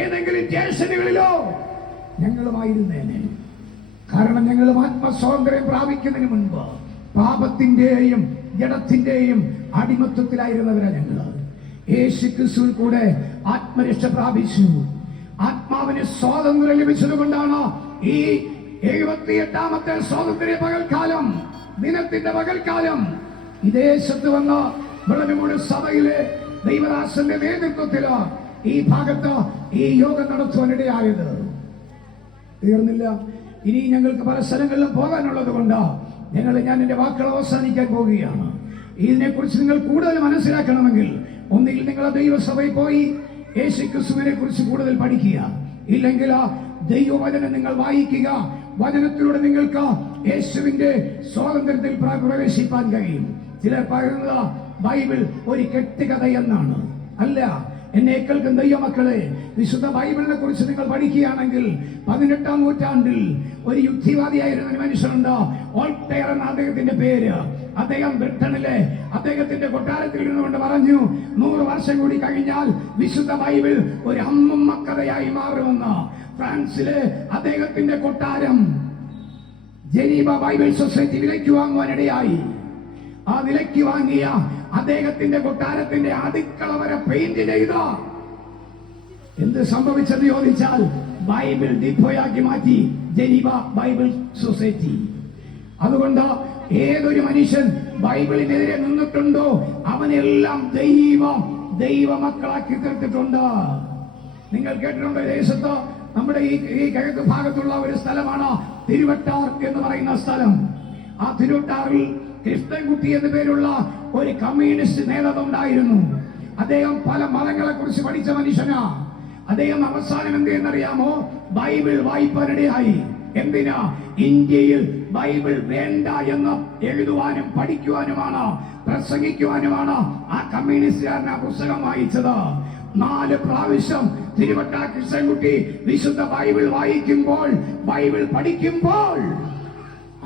ഏതെങ്കിലും സ്റ്റേഷനുകളിലോ ഞങ്ങളുമായിരുന്നേനെ. കാരണം ഞങ്ങളും ആത്മസ്വാതന്ത്ര്യം പ്രാപിക്കുന്നതിന് മുൻപ് പാപത്തിന്റെയും ജഡത്തിന്റെയും അടിമത്വത്തിലായിരുന്നവരാ ഞങ്ങൾ. യേശു ക്രിസ്തുവിൽ കൂടെ ആത്മരക്ഷ പ്രാപിച്ചു. ആത്മാവിന് സ്വാതന്ത്ര്യം ലഭിച്ചത് കൊണ്ടാണ് ഈ 78ാമത്തെ സ്വാതന്ത്ര്യ പകൽക്കാലം, ദിനത്തിന്റെ പകൽക്കാലം ഈ ദേശത്ത് വന്ന വെള്ളമൂട് സഭയിലെ ദൈവദാസന്റെ നേതൃത്വത്തിൽ ഈ ഭാഗത്ത് ഈ യോഗം നടത്തുവാനിടയായത്. തീർന്നില്ല. ഇനി ഞങ്ങൾക്ക് പല സ്ഥലങ്ങളിലും പോകാനുള്ളത് കൊണ്ട് ഞാൻ എന്റെ വാക്കുകൾ അവസാനിക്കാൻ പോവുകയാണ്. ഇതിനെക്കുറിച്ച് നിങ്ങൾ കൂടുതൽ മനസ്സിലാക്കണമെങ്കിൽ ഒന്നുകിൽ നിങ്ങൾ ദൈവസഭയിൽ പോയി യേശു ക്രിസ്തുവിനെ കുറിച്ച് കൂടുതൽ പഠിക്കുക, ഇല്ലെങ്കിൽ ദൈവവചനം നിങ്ങൾ വായിക്കുക. വചനത്തിലൂടെ നിങ്ങൾക്ക് യേശുവിന്റെ സ്വാതന്ത്ര്യത്തിൽ പ്രവേശിപ്പാൻ കഴിയും. ചിലർ പറയുന്നത് ബൈബിൾ ഒരു കെട്ടുകഥ എന്നാണ്. അല്ല, എന്നെ കേൾക്കുന്ന ദൈവമക്കളെ, വിശുദ്ധ ബൈബിളിനെ കുറിച്ച് നിങ്ങൾ പഠിക്കുകയാണെങ്കിൽ 18ാം നൂറ്റാണ്ടിൽ ഒരു യുക്തിവാദിയായിരുന്ന ഒരു മനുഷ്യനുണ്ട്, വോൾട്ടയർ എന്ന അദ്ദേഹത്തിന്റെ പേര്. അദ്ദേഹം ബ്രിട്ടനിലെ അദ്ദേഹത്തിന്റെ കൊട്ടാരത്തിൽ ഇരുന്നുകൊണ്ട് പറഞ്ഞു, 100 വർഷം കൂടി കഴിഞ്ഞാൽ വിശുദ്ധ ബൈബിൾ ഒരു അമ്മമ്മ കഥയായി മാറുമെന്ന്. ഫ്രാൻസിലെ അദ്ദേഹത്തിന്റെ കൊട്ടാരം ജനീവ ബൈബിൾ സൊസൈറ്റി വിലയ്ക്ക് വാങ്ങുവാനിടയായി. ആ വിലയ്ക്ക് വാങ്ങിയ അദ്ദേഹത്തിന്റെ കൊട്ടാരത്തിന്റെ അടുക്കള വരെ പെയിന്റ് ചെയ്ത എന്ത് സംഭവിച്ചെന്ന് ചോദിച്ചാൽ ബൈബിൾ ഡിപ്പോയാക്കി മാറ്റി ജനീവ ബൈബിൾ സൊസൈറ്റി. അതുകൊണ്ട് ഏതൊരു മനുഷ്യൻ ബൈബിളിനെതിരെ നിന്നിട്ടുണ്ടോ അവനെല്ലാം ദൈവ മക്കളാക്കി തീർത്തിട്ടുണ്ട്. നിങ്ങൾ കേട്ടിട്ടുണ്ടോ? ദേശത്ത് നമ്മുടെ ഈ കിഴക്ക് ഭാഗത്തുള്ള ഒരു സ്ഥലമാണ് തിരുവട്ടാർ എന്ന് പറയുന്ന സ്ഥലം. ആ തിരുവട്ടാറിൽ കൃഷ്ണൻകുട്ടി എന്ന പേരുള്ള ഒരു കമ്മ്യൂണിസ്റ്റ് നേതാവ് ഉണ്ടായിരുന്നു. അദ്ദേഹം പല മതങ്ങളെ കുറിച്ച് പഠിച്ച മനുഷ്യനാ. അദ്ദേഹം അവസാനം എന്തെന്നറിയാമോ? ബൈബിൾ വായിപ്പാനിടയായി. എന്തിനാ? ഇന്ത്യയിൽ ബൈബിൾ വേണ്ട എന്ന് എഴുതുവാനും പഠിക്കുവാനുമാണ്, പ്രസംഗിക്കുവാനുമാണ് ആ കമ്മ്യൂണിസ്റ്റുകാരൻ ആ പുസ്തകം വായിച്ചത്. 4 പ്രാവശ്യം തിരുവട്ടാ കൃഷ്ണൻകുട്ടി വിശുദ്ധ ബൈബിൾ വായിക്കുമ്പോൾ, ബൈബിൾ പഠിക്കുമ്പോൾ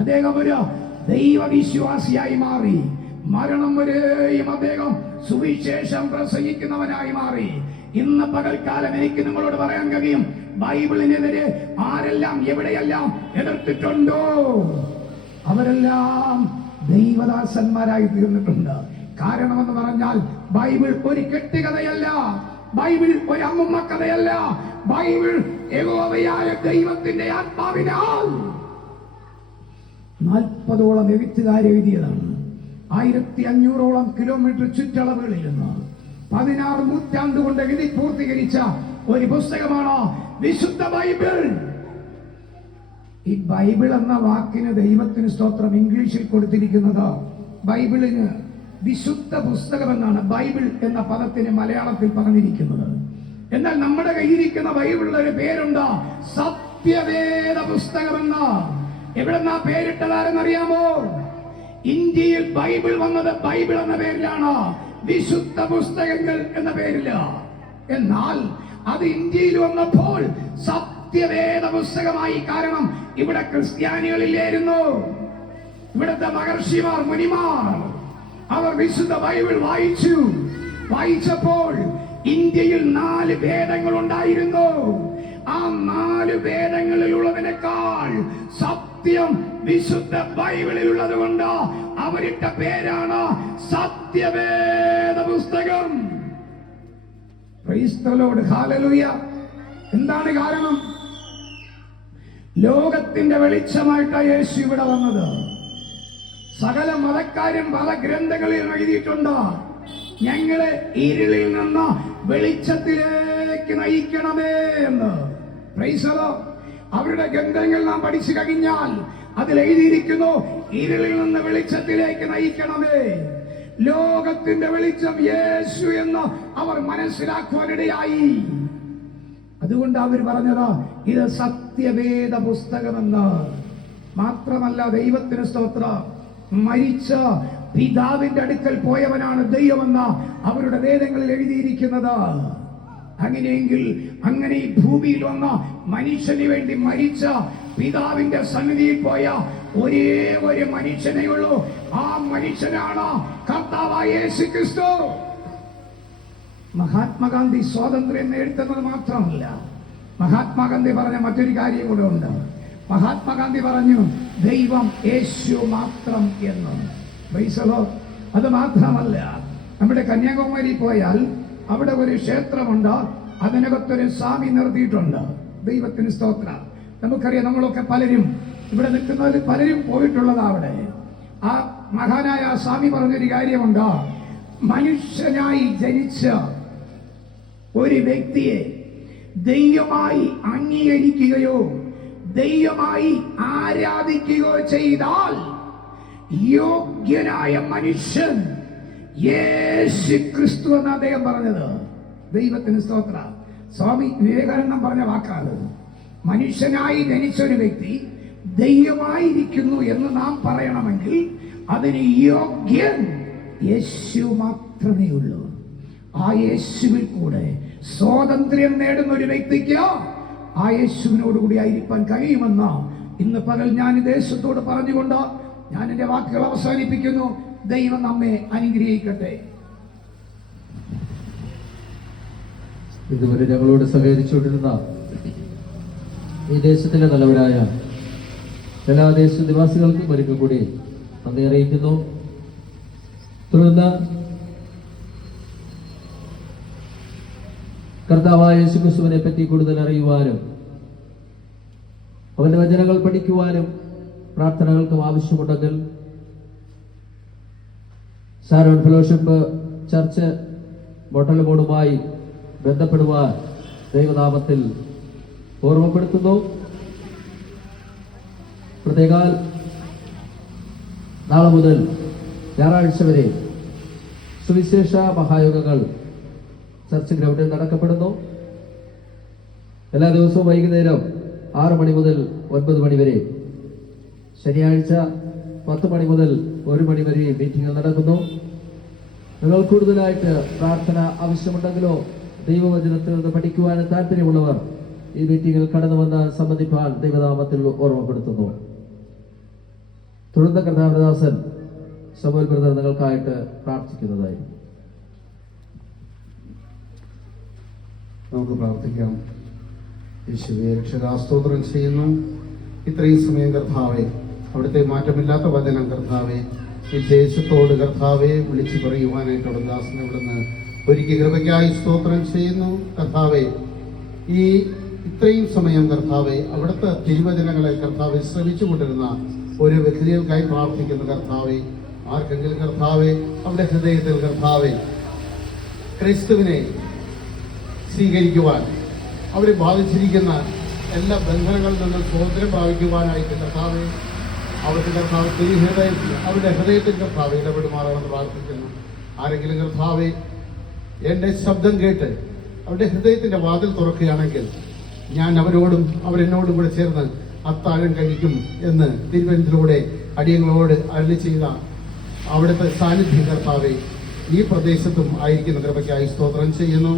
അദ്ദേഹം ഒരു ദൈവവിശ്വാസിയായി മാറി. മരണം വരെയും അദ്ദേഹം സുവിശേഷം പ്രസംഗിക്കുന്നവനായി മാറി. ഇന്ന് പകൽക്കാലം എനിക്ക് നിങ്ങളോട് പറയാൻ കഴിയും, ബൈബിളിനെതിരെ ആരെല്ലാം എവിടെയെല്ലാം എതിർത്തിട്ടുണ്ടോ അവരെല്ലാം ദൈവദാസന്മാരായി തീർന്നിട്ടുണ്ട്. കാരണമെന്ന് പറഞ്ഞാൽ ബൈബിൾ ഒരു കെട്ടുകഥയല്ല, ബൈബിൾ ഒരു അമ്മമ്മ കഥയല്ല. ബൈബിൾ യഹോവയായ ദൈവത്തിന്റെ ആത്മാവിനാൽ 40ഓളം എഴുത്തുകാർ എഴുതിയതാണ്. 1500ഓളം കിലോമീറ്റർ ചുറ്റളവുകളിൽ നിന്ന് 16 നൂറ്റാണ്ട് കൊണ്ട് എഴുതി പൂർത്തീകരിച്ച ഒരു പുസ്തകമാണ് വിശുദ്ധ ബൈബിൾ. ഈ ബൈബിൾ എന്ന വാക്കിന് ദൈവത്തിന് സ്തോത്രം ഇംഗ്ലീഷിൽ കൊടുത്തിരിക്കുന്നത് ബൈബിളിന് വിശുദ്ധ പുസ്തകം എന്നാണ് ബൈബിൾ എന്ന പദത്തിന് മലയാളത്തിൽ പറഞ്ഞിരിക്കുന്നത്. എന്നാൽ നമ്മുടെ കയ്യിരിക്കുന്ന ബൈബിളിൽ ഒരു പേരുണ്ട്, സത്യവേദ പുസ്തകമെന്ന്. എവിടെന്നാ പേരിട്ടതാരെന്നറിയാമോ? ഇന്ത്യയിൽ ബൈബിൾ വന്നത് ബൈബിൾ എന്ന പേരിലാണ്, വിശുദ്ധ പുസ്തകങ്ങൾ എന്ന പേരില്ല. എന്നാൽ അത് ഇന്ത്യയിൽ വന്നപ്പോൾ സത്യവേദ പുസ്തകമായി. കാരണം ഇവിടെ ക്രിസ്ത്യാനികളില്ലായിരുന്നു. ഇവിടുത്തെ മഹർഷിമാർ, മുനിമാർ, അവർ വിശുദ്ധ ബൈബിൾ വായിച്ചപ്പോൾ ഇന്ത്യയിൽ 4 വേദങ്ങൾ ഉണ്ടായിരുന്നു. ആ 4 വേദങ്ങളിലുള്ളതിനേക്കാൾ സത്യം വിശുദ്ധ ബൈബിളിലുള്ളത് കൊണ്ട് അവരിട്ട പേരാണ് സത്യവേദ പുസ്തകം. Price the Lord, hallelujah. എന്താണ് കാരണം? ലോകത്തിന്റെ വെളിച്ചമായിട്ടാണ് യേശു ഇവിടെ വന്നത്. സകല മതക്കാരും പല ഗ്രന്ഥങ്ങളിൽ എഴുതിയിട്ടുണ്ട്, ഞങ്ങളെ ഇരുളിൽ നിന്ന് വെളിച്ചത്തിലേക്ക് നയിക്കണമേ എന്ന്. Price the Lord. അവരുടെ ഗ്രന്ഥങ്ങൾ നാം പഠിച്ചു കഴിഞ്ഞാൽ അതിൽ എഴുതിയിരിക്കുന്നു, ഇരുളിൽ നിന്ന് വെളിച്ചത്തിലേക്ക് നയിക്കണമേ. ലോകത്തിന്റെ വെളിച്ചം യേശു എന്ന് അവർ മനസ്സിലാക്കുവാനിടയായി. അതുകൊണ്ട് അവർ പറഞ്ഞത് ഇത് സത്യവേദ പുസ്തകമെന്ന്. മാത്രമല്ല, ദൈവത്തിന് സ്തോത്രം, മരിച്ച പിതാവിന്റെ അടുക്കൽ പോയവനാണ് ദൈവമെന്ന് അവരുടെ വേദങ്ങളിൽ എഴുതിയിരിക്കുന്നത്. അങ്ങനെയെങ്കിൽ അങ്ങനെ ഈ ഭൂമിയിൽ വന്ന മനുഷ്യന് വേണ്ടി മരിച്ച പിതാവിന്റെ സന്നിധിയിൽ പോയ ഒരേ ഒരു മനുഷ്യനേ ഉള്ളൂ. ആ മനുഷ്യനാണ് കർത്താവായ യേശു ക്രിസ്തു. മഹാത്മാഗാന്ധി സ്വാതന്ത്ര്യം നേടുന്നത് മാത്രമല്ല, മഹാത്മാഗാന്ധി പറഞ്ഞ മറ്റൊരു കാര്യം കൂടെ ഉണ്ട്. മഹാത്മാഗാന്ധി പറഞ്ഞു ദൈവം യേശു മാത്രം എന്ന്. അത് മാത്രമല്ല, നമ്മുടെ കന്യാകുമാരി പോയാൽ അവിടെ ഒരു ക്ഷേത്രമുണ്ട്, അതിനകത്തൊരു സ്വാമി നിർത്തിയിട്ടുണ്ട്. ദൈവത്തിന് സ്തോത്രം. നമുക്കറിയാം, നമ്മളൊക്കെ പലരും ഇവിടെ നിൽക്കുന്നവർ പലരും പോയിട്ടുള്ളത് അവിടെ. ആ മഹാനായ സ്വാമി പറഞ്ഞൊരു കാര്യമുണ്ട്, മനുഷ്യനായി ജനിച്ച ഒരു വ്യക്തിയെ ദൈവമായി അംഗീകരിക്കുകയോ ദൈവമായി ആരാധിക്കുകയോ ചെയ്താൽ യോഗ്യനായ മനുഷ്യൻ യേശു ക്രിസ്തു എന്ന് അദ്ദേഹം പറഞ്ഞത്. ദൈവത്തിന് സ്തോത്രം. സ്വാമി വിവേകാനന്ദൻ പറഞ്ഞ വാക്കാണ്. മനുഷ്യനായി ജനിച്ച ഒരു വ്യക്തി ദൈവമായിരിക്കുന്നു എന്ന് നാം പറയണമെങ്കിൽ അതിന് യോഗ്യൻ യേശു മാത്രമേ ഉള്ളൂ. ആ യേശുവിൽ കൂടെ സ്വാതന്ത്ര്യം നേടുന്ന ഒരു വ്യക്തിക്ക് ആ യേശുവിനോടുകൂടി ആയിരിക്കാൻ കഴിയുമെന്ന് ഇന്ന് പകൽ ഞാൻ ഈ ദേശത്തോട് പറഞ്ഞുകൊണ്ട് ഞാൻ എന്റെ വാക്കുകൾ അവസാനിപ്പിക്കുന്നു. ദൈവം നമ്മെ അനുഗ്രഹിക്കട്ടെ. ഇതുവരെ ഞങ്ങളോട് സഹകരിച്ചുകൊണ്ടിരുന്ന ഈ ദേശത്തിലെ നല്ലവരായ എല്ലാ ദേശനിവാസികൾക്കും ഒരിക്കൽ കൂടി നന്ദി അറിയിക്കുന്നു. തുടർന്ന് കർത്താവായ യേശുക്രിസ്തുവിനെ പറ്റി കൂടുതൽ അറിയുവാനും അവന്റെ വചനങ്ങൾ പഠിക്കുവാനും പ്രാർത്ഥനകൾക്കും ആവശ്യമുണ്ടെങ്കിൽ ഷാരോൺ ഫെലോഷിപ്പ് ചർച്ച് ബോട്ടൽബോർഡുമായി ബന്ധപ്പെടുവാൻ ദൈവനാമത്തിൽ ഓർമ്മപ്പെടുത്തുന്നു. പ്രത്യേകാൽ നാളെ മുതൽ ഞായറാഴ്ച വരെ സുവിശേഷ മഹായോഗങ്ങൾ ചർച്ച് ഗ്രൗണ്ടിൽ നടക്കപ്പെടുന്നു. എല്ലാ ദിവസവും വൈകുന്നേരം 6 മണി മുതൽ 9 മണി വരെ, ശനിയാഴ്ച 10 മണി മുതൽ 1 മണി വരെ മീറ്റിംഗുകൾ നടക്കുന്നു. നിങ്ങൾ കൂടുതലായിട്ട് പ്രാർത്ഥന ആവശ്യമുണ്ടെങ്കിലോ ദൈവവചനത്തിൽ നിന്ന് പഠിക്കുവാൻ താല്പര്യമുള്ളവർ ഈ മീറ്റിംഗിൽ കടന്നു വന്ന് സംബന്ധിപ്പാൻ ദൈവനാമത്തിൽ ഓർമ്മപ്പെടുത്തുന്നു. തുടർന്ന് കർത്താവദാസൻ സമൂഹ ബ്രദർ നിങ്ങൾക്കായിട്ട് പ്രാർത്ഥിക്കുന്നതായി. നമുക്ക് പ്രാർത്ഥിക്കാം. യേശുവേ രക്ഷകാസ്തോത്രം ചെയ്യുന്നു. ഇത്രയും സമയം കർത്താവേ, അവിടുത്തെ മാറ്റമില്ലാത്ത വചനം കർത്താവേ ഈ ദേശത്തോട് കർത്താവെ വിളിച്ചു പറയുവാനായിട്ടുള്ള ദാസനെ ഇവിടുന്ന് ഒരുക്കി കൃപയ്ക്കായി സ്തോത്രം ചെയ്യുന്നു. കർത്താവെ ഈ ഇത്രയും സമയം കർത്താവെ അവിടുത്തെ തിരുവചനങ്ങളെ കർത്താവെ ശ്രമിച്ചുകൊണ്ടിരുന്ന ഒരു വ്യക്തികൾക്കായി പ്രാർത്ഥിക്കുന്ന കർത്താവെ, ആർക്കെങ്കിലും കർത്താവെ അവിടെ ഹൃദയത്തിൽ കർത്താവെ ക്രിസ്തുവിനെ സ്വീകരിക്കുവാൻ അവരെ ബാധിച്ചിരിക്കുന്ന എല്ലാ ബന്ധനങ്ങളിൽ നിന്നും സ്വാതന്ത്ര്യം പ്രാപിക്കുവാനായിട്ട് കർത്താവെ അവരുടെ കർത്താവ് തിരുഹൃദയത്തിൽ അവരുടെ ഹൃദയത്തിൽ കർത്താവ് ഇടപെടുമാറാണെന്ന് പ്രാർത്ഥിക്കുന്നു. ആരെങ്കിലും കർത്താവെ എൻ്റെ ശബ്ദം കേട്ട് അവരുടെ ഹൃദയത്തിൻ്റെ വാതിൽ തുറക്കുകയാണെങ്കിൽ ഞാൻ അവരോടും അവരെന്നോടും കൂടെ ചേർന്ന് അത്താഴം കഴിക്കും എന്ന് തിരുവനന്തപുരത്തിലൂടെ അടിയങ്ങളോട് അരുളി ചെയ്ത അവിടുത്തെ സാന്നിധ്യം കർത്താവെ ഈ പ്രദേശത്തും ആയിരിക്കുന്ന കൃപയ്ക്കായി സ്തോത്രം ചെയ്യുന്നു.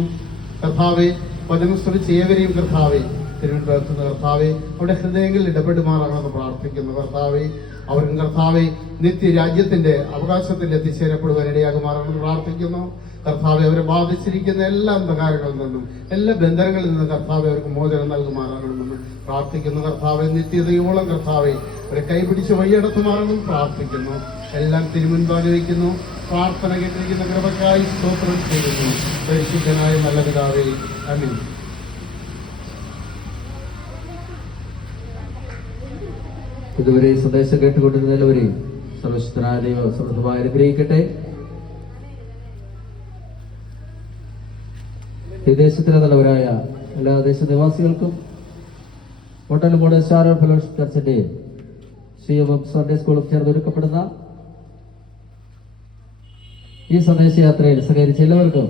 കർത്താവെ വചനം ശ്രമിച്ച ഏവരെയും കർത്താവെ തിരുവനന്തപുരത്ത് കർത്താവെ അവിടെ ഹൃദയങ്ങളിൽ ഇടപെടുമാറാണെന്ന് പ്രാർത്ഥിക്കുന്നു. കർത്താവെ അവർക്കും കർത്താവെ നിത്യരാജ്യത്തിന്റെ അവകാശത്തിൽ എത്തിച്ചേരപ്പെടുവാൻ ഇടയാകുമാറാണെന്ന് പ്രാർത്ഥിക്കുന്നു. കർത്താവെ അവരെ ബാധിച്ചിരിക്കുന്ന എല്ലാ അന്ധകാരങ്ങളിൽ നിന്നും എല്ലാ ബന്ധനങ്ങളിൽ നിന്നും കർത്താവെ അവർക്ക് മോചനം നൽകുമാറാകണമെന്ന് പ്രാർത്ഥിക്കുന്നു. കർത്താവെ നിത്യതയോളം കർത്താവെ അവരെ കൈപിടിച്ച് വഴിയടത്തുമാറാണെന്നും പ്രാർത്ഥിക്കുന്നു. എല്ലാം തിരുമുൻപാകെ വയ്ക്കുന്നു. പ്രാർത്ഥന കേട്ടിരിക്കുന്ന കൃപയ്ക്കായി സ്തോത്രം ചെയ്യുന്നു. പരിശുദ്ധനായ നല്ല പിതാവേ, ആമേൻ. ഇതുവരെ ഈ സന്ദേശം കേട്ടുകൊണ്ടിരുന്ന എല്ലാവരെയും സർവശക്തനായ ദൈവം സമൃദ്ധമായി അനുഗ്രഹിക്കട്ടെ. ഈ ദേശത്തിലെ നല്ലവരായ എല്ലാ ദേശനിവാസികൾക്കും ഹോട്ടൽ മോഡൽ ഷാരോൺ ഫെലോഷിപ്പ് ചർച്ചിന്റെയും CMM സൺഡേ സ്കൂളും ചേർന്ന് ഒരുക്കപ്പെടുന്ന ഈ സന്ദേശയാത്രയിൽ സഹകരിച്ച എല്ലാവർക്കും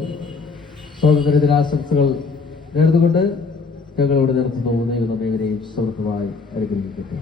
സ്വാതന്ത്ര്യ ദിനാശംസകൾ നേർന്നുകൊണ്ട് ഞങ്ങളിവിടെ നിർത്തുന്നു. ദൈവം നമ്മെ ഇവരെയും സമൃദ്ധമായി അനുഗ്രഹിക്കട്ടെ.